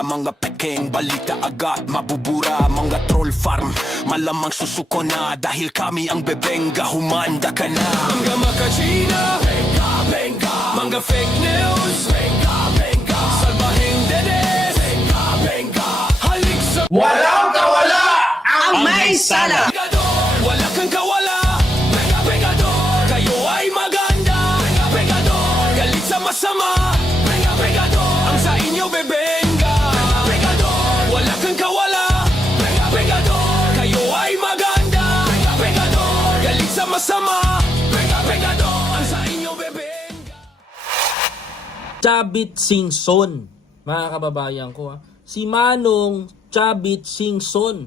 basura, mga pekeng balita agad mabubura. Mga troll farm, malamang susuko na, dahil kami ang bebenga, humanda ka na. Mga makachina, benga, benga. Mga fake news, benga, benga. Salbahing dedes, benga, benga. Halik sa Walang kawala ang may sala. Pegador, wala kang kawala. Benga, bengador, kayo ay maganda. Benga, bengador, galit sa masama. Benga, bengador, ang sa inyo bebenga. Benga, bengador, wala kang kawala. Benga, bengador, kayo ay maganda. Benga, bengador, galit sa masama. Benga, bengador, ang sa inyo bebenga. Chavit Singson, mga kababayan ko ha. Si Manong Chavit Singson,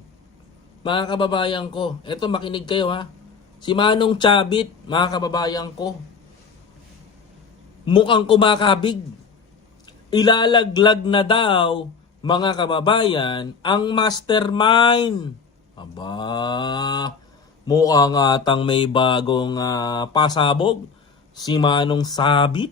mga kababayan ko. Eto, makinig kayo ha. Si Manong Chavit, mga kababayan ko, mukhang kumakabig. Ilalaglag na daw, mga kababayan, ang mastermind. Aba, mukhang atang may bagong pasabog si Manong Sabit.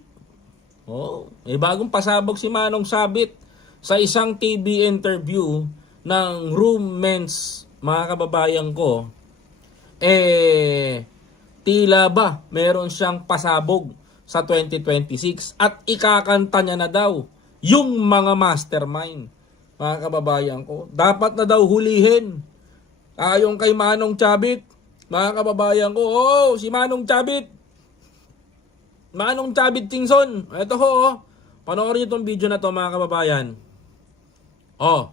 Oh, may bagong pasabog si Manong Sabit sa isang TV interview ng Roommates, mga kababayan ko. Tila ba meron siyang pasabog sa 2026 at ikakanta niya na daw yung mga mastermind, mga kababayan ko. Dapat na daw hulihin ayon kay Manong Chavit, mga kababayan ko. Oh, si Manong Chavit, Manong Chavit Singson. Ito ho, oh. Panoorin niyo itong video na to, mga kababayan. Oh.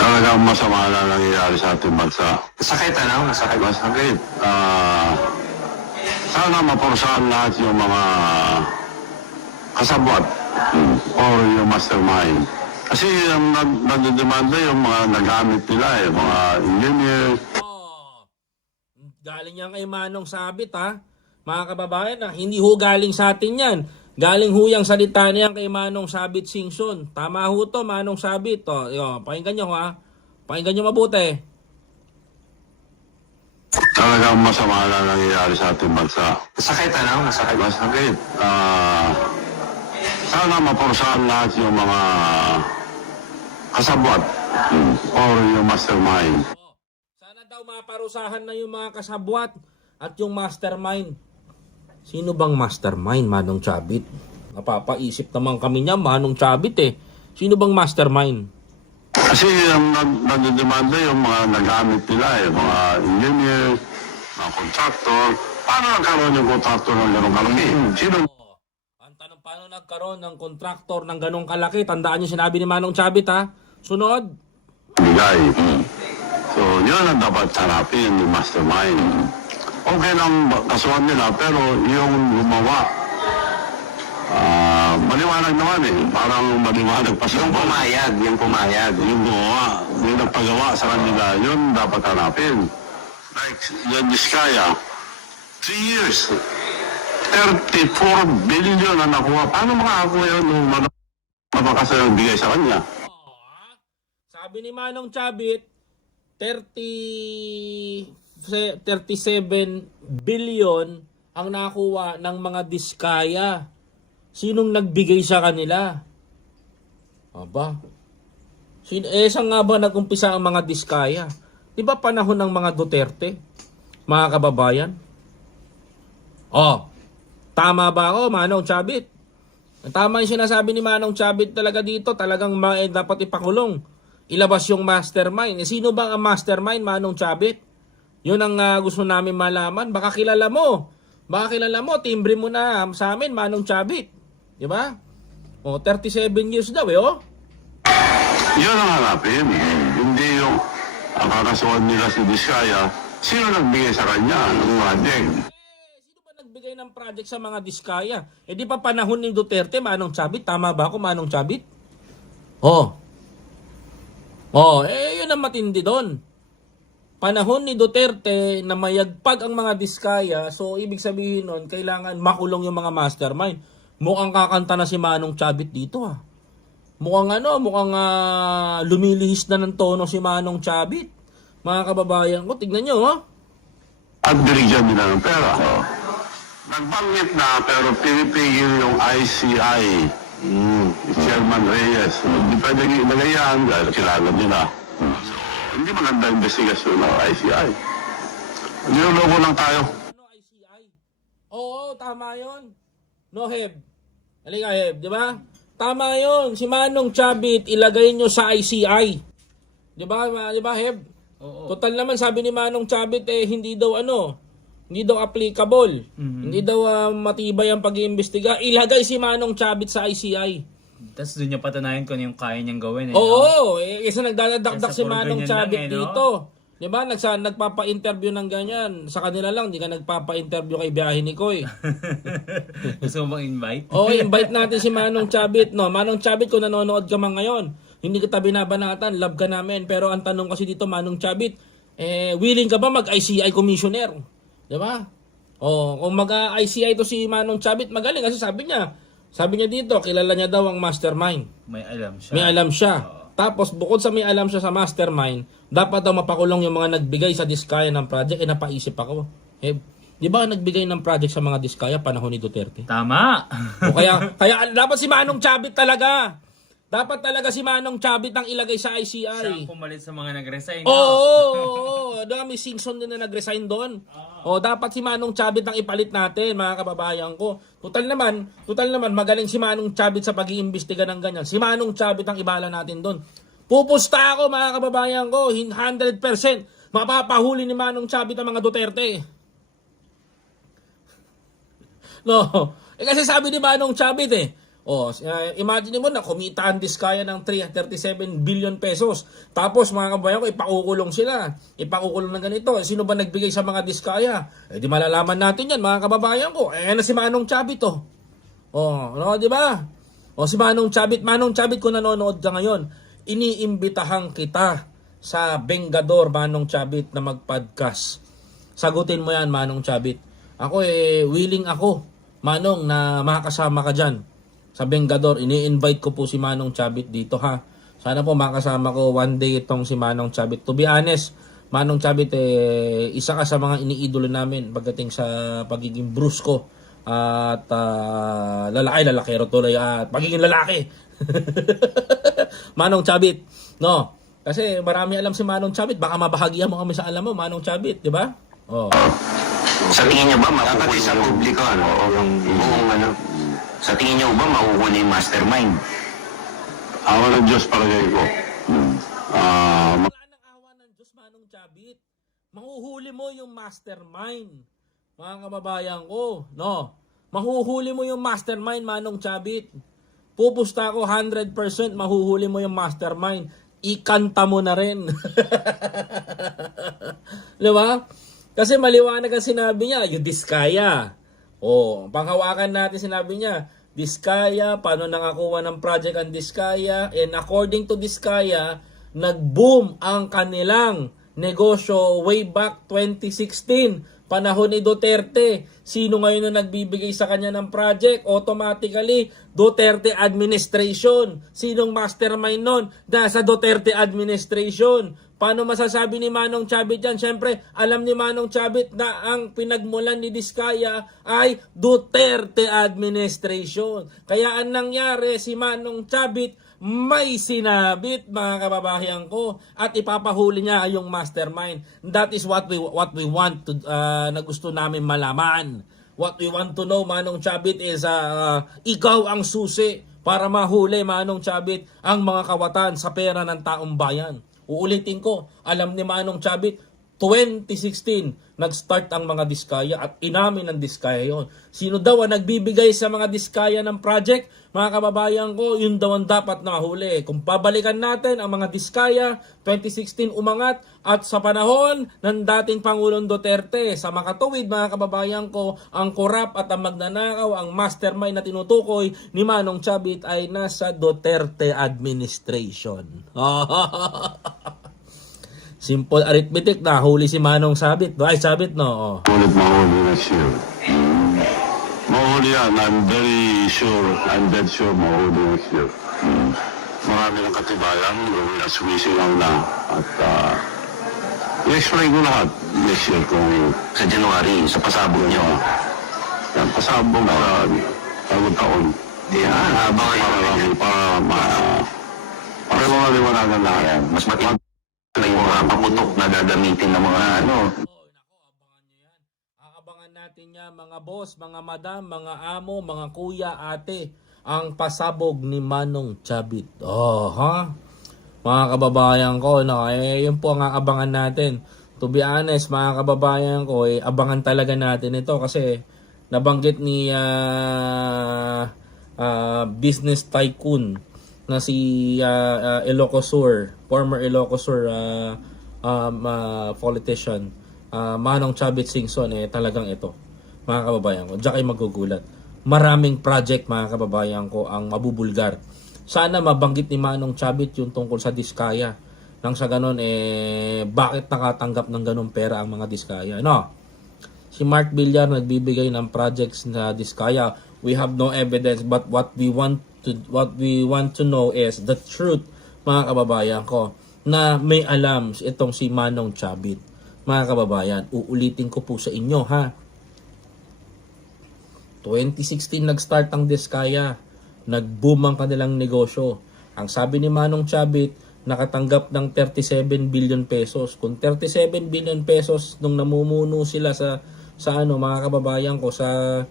Talagang masama na nangyayari sa ating bansa. Sakit ano? Masakit. Masakit. Sana maparusahan lahat yung mga kasabwat or yung mastermind. Kasi yung nagdedemanda yung mga nagamit nila, mga engineers. Oh. Galing yan kay Manong Sabit ha. Mga kababayan, hindi ho galing sa atin yan. Galing ho yung salita niyan kay Manong Chavit Singson. Tama ho to, Manong Sabit. Oh, pakinggan nyo ha. Pakinggan nyo mabuti. Talagang masama na nangyayari sa ating bansa. Sakit ano? Masakit. Masakit. Sana maparusahan lahat yung mga kasabwat or yung mastermind. Oh, sana daw maparusahan na yung mga kasabwat at yung mastermind. Sino bang mastermind, Manong Chavit? Napapaisip naman kami niya, Manong Chavit eh. Sino bang mastermind? Kasi yung nagdedemanda yung mga nagamit nila, mga engineers, mga contractor. Paano nagkaroon yung contractor ng gano'ng kalaki? Sino? Oh, ang tanong, paano nagkaroon ng kontraktor ng ganong kalaki? Tandaan niyo sinabi ni Manong Chavit ha. Sunod. Bigay. So, yun ang dapat harapin, yung mastermind. Okay lang kasuhan nila, pero yung gumawa, maliwanag naman eh. Parang maliwanag pa siya. Yung pumayag. Yung gumawa, yung nagpagawa sa kanila, yun dapat hanapin. Like, yung Diskaya, 3 years, 34 billion na nakuha. Paano makakakuha yun nung mapakasayang bigay sa kanya? Oh, ha? Sabi ni Manong Chavit, 37 billion ang nakuha ng mga Diskaya. Sinong nagbigay sa kanila? Aba. Saan nga ba nag-umpisa ang mga Diskaya? Di ba panahon ng mga Duterte? Mga kababayan? Oh, tama ba ako, Manong Chavit? Tama yung sinasabi ni Manong Chavit talaga dito. Talagang dapat ipakulong. Ilabas yung mastermind. Sino ba ang mastermind, Manong Chavit? Yun ang gusto namin malaman. Baka kilala mo. Timbre mo na sa amin, Manong Chavit. Di ba? O, 37 years daw eh, oh. Yun ang hanapin. Hindi yung kakasuhan nila si Diskaya. Sino nagbigay sa kanya ng project? Sino ba nagbigay ng project sa mga Diskaya? Di pa panahon ni Duterte, Manong Chavit. Tama ba ako, Manong Chavit? Oh. Yun ang matindi doon. Panahon ni Duterte na mayagpag ang mga Diskaya, so ibig sabihin nun, kailangan makulong yung mga mastermind. Mukhang kakanta na si Manong Chavit dito ha. Mukhang lumilihis na ng tono si Manong Chavit. Mga kababayan ko, tignan nyo ha. At binigyan nila ng pera. Nagbanggit na pero pinipigil yung ICI Chairman Reyes. Hindi pwede ilagay yan dahil kilala nila. So, hindi maganda investigasyon ng ICI. Niloloko lang tayo. Ano ICI? Oo, tama yon. No, Heb. Halika, Heb, di ba? Tama yon. Si Manong Chavit, ilagay nyo sa ICI. Di ba, Heb? Oo. Total naman, sabi ni Manong Chavit, hindi daw applicable. Hindi daw matibay ang pag-iimbestiga. Ilagay si Manong Chavit sa ICI. Tapos doon niya patanayan kung yung kaya niyang gawin. Oo, isa nagdadakdak Kesa si puro Manong ganyan Chavit lang, no? dito. Di ba? Nagpapa-interview ng ganyan. Sa kanila lang, di ka nagpapa-interview kay Biyahe ni Koy. Gusto mo bang invite? Oo, invite natin si Manong Chavit. No? Manong Chavit, kung nanonood ka man ngayon, hindi kita binabanatan, love ka namin. Pero ang tanong kasi dito, Manong Chavit, willing ka ba mag-ICI commissioner? Di ba? Oh, kung mag-ICI to si Manong Chavit, magaling kasi sabi niya dito, kilala niya daw ang mastermind. May alam siya. May alam siya. Tapos bukod sa may alam siya sa mastermind, dapat daw mapakulong yung mga nagbigay sa diskaya ng project. Napaisip ako. Di ba nagbigay ng project sa mga diskaya panahon ni Duterte? Tama! O kaya dapat si Manong Chavit talaga. Dapat talaga si Manong Chavit ang ilagay sa ICI. Siya ang pumalit sa mga nag-resign. Oo. Dami Simpson din na nag-resign doon. Dapat si Manong Chavit ang ipalit natin, mga kababayan ko. Total naman, magaling si Manong Chavit sa pag-iimbestiga ng ganyan. Si Manong Chavit ang ibala natin doon. Pupusta ako, mga kababayan ko, 100% mapapahuli ni Manong Chavit ang mga Duterte. No. Kasi sabi ni Manong Chavit imagine mo na kumita ang diskaya ng 337 billion pesos. Tapos mga kabayan ko, ipakukulong sila. Ipakukulong ng ganito. Sino ba nagbigay sa mga diskaya? Di malalaman natin yan, mga kababayan ko. Na si Manong Chavit di ba? Si Manong Chavit, kung nanonood ka ngayon, iniimbitahan kita sa Bengador, Manong Chavit, na mag-podcast. Sagutin mo yan, Manong Chavit. Ako willing ako, Manong, na makakasama ka dyan. Sa Bengador, ini-invite ko po si Manong Chavit dito, ha. Sana po makasama ko one day itong si Manong Chavit. To be honest, Manong Chavit, isa ka sa mga iniidolo namin pagdating sa pagiging brusko at lalakero tuloy at pagiging lalaki. Manong Chavit, no? Kasi marami alam si Manong Chavit, baka mabahagian mo kami sa alam mo, Manong Chavit, di ba? Sa tingin niyo ba makukulong sa publiko, yung buong sa tingin niyo ba makukulong yung mastermind? Awa ng Diyos palagay ko. Wala nang awa ng Diyos, Manong Chavit. Mahuhuli mo yung mastermind, mga kababayan ko, no? Mahuhuli mo yung mastermind, Manong Chavit. Pupusta ko 100% mahuhuli mo yung mastermind. Ikanta mo na rin. Di ba? Kasi maliwanag ang sinabi niya, yung diskaya. Panghawakan natin sinabi niya, Diskaya, paano nangakuha ng project ang Diskaya, and according to Diskaya, nag-boom ang kanilang negosyo way back 2016, panahon ni Duterte. Sino ngayon na nagbibigay sa kanya ng project? Automatically, Duterte administration. Sinong mastermind nun? Nasa Duterte administration. Paano masasabi ni Manong Chavit yan? Siyempre, alam ni Manong Chavit na ang pinagmulan ni Diskaya ay Duterte administration. Kaya ang nangyari, si Manong Chavit may sinabit, mga kababayan ko, at ipapahuli niya yung mastermind. That is what we want to, na gusto namin malaman. What we want to know, Manong Chavit, is ikaw ang susi para mahuli, Manong Chavit, ang mga kawatan sa pera ng taong bayan. Uulitin ko, alam ni Manong Chavit, 2016, nag-start ang mga Diskaya at inamin ng Diskaya yon. Sino daw ang nagbibigay sa mga Diskaya ng project? Mga kababayan ko, yun daw ang dapat nahuli. Kung pabalikan natin ang mga Diskaya, 2016 umangat at sa panahon ng dating Pangulong Duterte, sa makatuwid, mga kababayan ko, ang korap at ang magnanakaw, ang mastermind na tinutukoy ni Manong Chavit ay nasa Duterte administration. Simple arithmetic na huli si Manong Chavit. Chavit, no? Ulit mahuli next year. Mahuli yan. I'm dead sure mahuli next year. Marami ng katibayan. Sumisilang na. At i-explain ko lahat next year kung Sa January, sa pasabog niyo. yan, pasabog na bagong taon. Yan, abangan nyo Para yan. lang, para maliwanagan lahat. Yan, mas matindi na yung mga paputok na gagamitin ng mga ano. Oh, nako, abangan nyo yan. Aabangan natin yan, mga boss, mga madam, mga amo, mga kuya, ate. Ang pasabog ni Manong Chabit. Oh, ha? Mga kababayan ko, no, yun po ang aabangan natin. To be honest, mga kababayan ko, abangan talaga natin ito kasi nabanggit ni business tycoon na si Ilocosur, former Ilocosur politician, Manong Chabit Singson, talagang ito, mga kababayan ko. Diyan kayo magugulat. Maraming project, mga kababayan ko, ang mabubulgar. Sana mabanggit ni Manong Chabit yung tungkol sa Diskaya. Nang sa ganun, bakit nakatanggap ng ganun pera ang mga Diskaya? No? Si Mark Villar nagbibigay ng projects sa Diskaya. We have no evidence, but what we want to know is the truth, mga kababayan ko, na may alam itong si Manong Chabit. Mga kababayan, uulitin ko po sa inyo, ha? 2016 nag-start ang Diskaya. Nag-boom ang kanilang negosyo. Ang sabi ni Manong Chabit, nakatanggap ng 37 billion pesos. Kung 37 billion pesos nung namumuno sila sa mga kababayan ko sa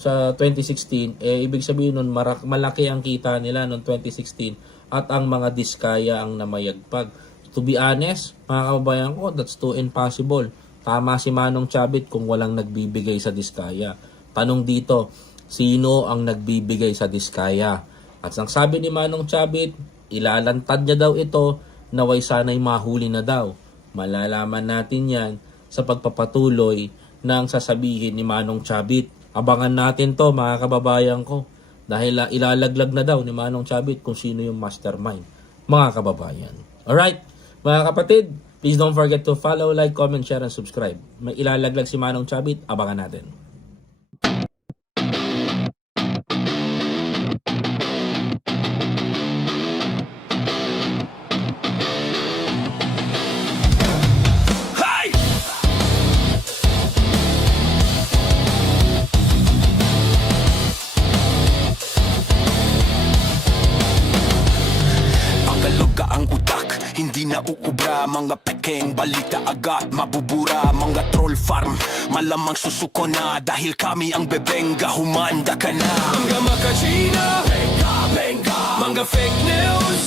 2016, ibig sabihin nun malaki ang kita nila noong 2016 at ang mga Diskaya ang namayagpag. To be honest, mga kababayan ko, that's too impossible. Tama si Manong Chabit kung walang nagbibigay sa Diskaya. Tanong dito, sino ang nagbibigay sa Diskaya? At ang sabi ni Manong Chabit, ilalantad niya daw ito, naway sana'y mahuli na daw. Malalaman natin yan sa pagpapatuloy ng sasabihin ni Manong Chabit. Abangan natin to, mga kababayan ko. Dahil ilalaglag na daw ni Manong Chabit kung sino yung mastermind, mga kababayan. Alright, mga kapatid, please don't forget to follow, like, comment, share, and subscribe. May ilalaglag si Manong Chabit, abangan natin. Hey! Pagalog ka ang utak, hindi na uubra. Mga pekeng balita agad mabubura. Mga troll farm, malamang susuko na. Dahil kami ang bebenga, humanda ka na. Mga makachina, mga fake news,